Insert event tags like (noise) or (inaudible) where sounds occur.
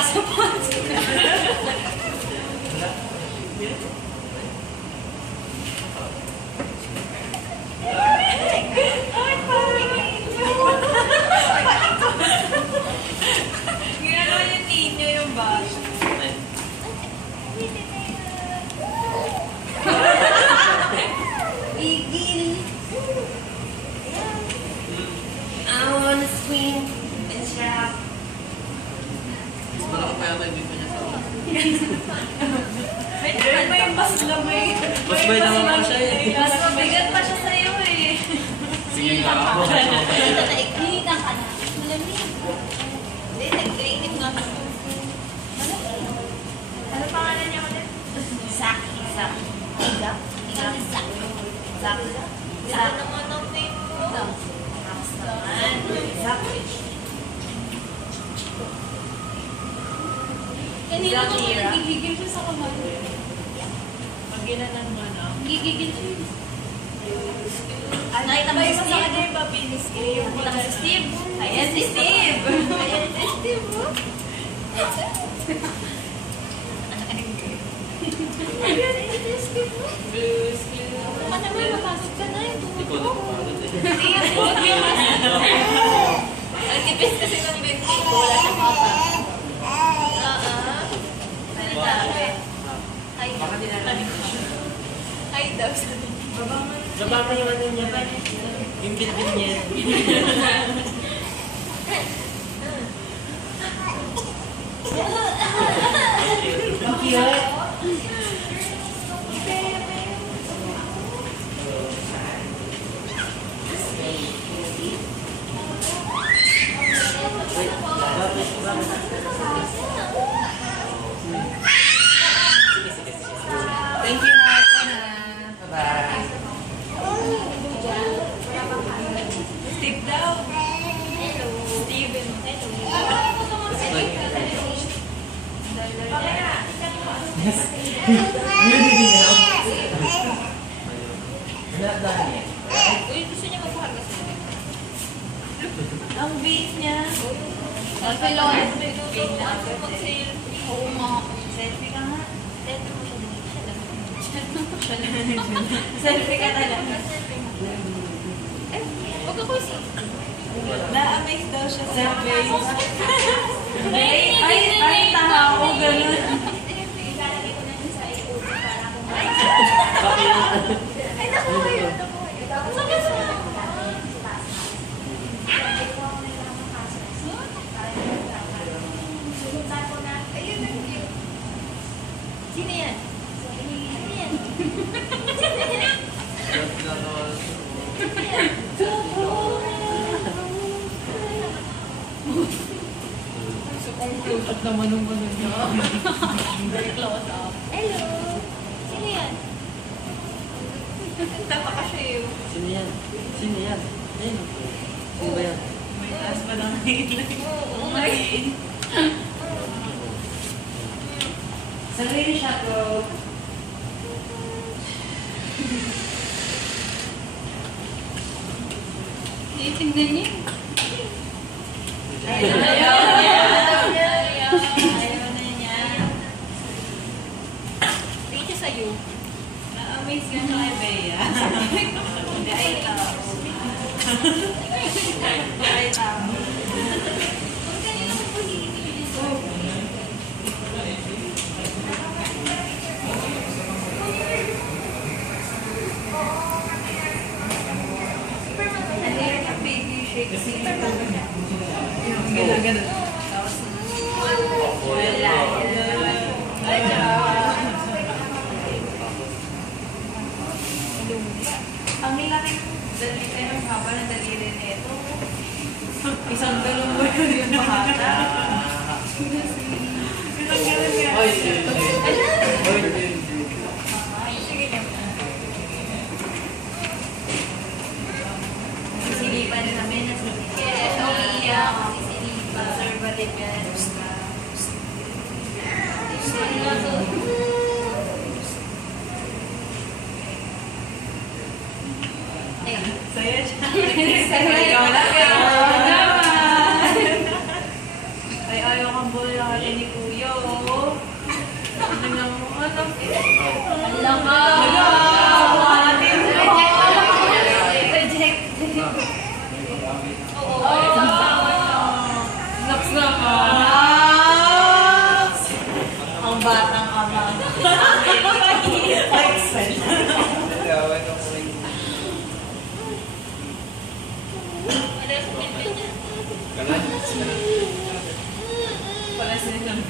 pasapot. (laughs) Ay, Yung dito niya sa May may mas lamay. Mas may naman pa siya eh. Mas mabigat pa siya sa'yo eh. Sige nga ako. Hinitan ka na. Malamig. Hindi, nag-creative nga. Ano pangalan niya ulit? Zach. Zach. Ikaw? Ikaw si Zach. Zach. Zach naman ang name mo. Zach naman. Zach. Kanina ko nagigigil siya sa kamay. Pag ginanan mo, no? Gigigil siya. Ah, nakita mo sa kanya yung papinis ko. Nakita mo si Steve. Ayan si Steve. Ayan si Steve. oh. Ayan si Steve. Blues, Ano naman, mapasok ka na yung Ikaw na pagod eh. (laughs) Ang tipis kasi ng binti ko. Wala siyang mapa. Oo. Ano sabi? Ay, Baka dinalamin ko siya. ay daw sabi. Baba mo yung niya. Yung bilbil niya. Thank you na ako na. Bye. Steve daw. Hello. Steven. Hello. Uy, gusto niya magpahargas na. Ang bait niya. Ang pelon. Bait na ako mag-selfie. Oo nga. Selfie ka nga. Selfie mo siya. Siya lang. Selfie ka talaga. Eh, Huwag ako isa. Na-amaze daw siya sa face. Ay, Ay, ay, taha ako, ganun. Ay, naku, yun. Sino yan? Sino yan? At naman nung ano niya. Very close up. Hello. Tapa ka siya yun. Sino yan? Sino yan? Ayun. Sino ba yan? May taas pa lang Oo, may. Sarili siya, bro. Titignan niya. Ayaw, ayaw, ayaw, ayaw, ayaw na niya. Tingin siya sa'yo. Na-amaze ka siya kay Bea. Hindi, ay tao. Ay tao. Baby shake? Yung ginagano. Ang laki ng daliri, ay, ang haba ng daliri nito. Isang galong ba yun yung mahata? Isang galong yan. Oy, sino yun? Oy, sino yun? Sige na. Sisilipan namin na Yes, umiiyak. Sisilipan. Conservative eh. Sa'yo siya. Sa'yo ikaw na. Ay, ayaw kang bulala ni Kuya, oh. Ano mo, ano? Sila ng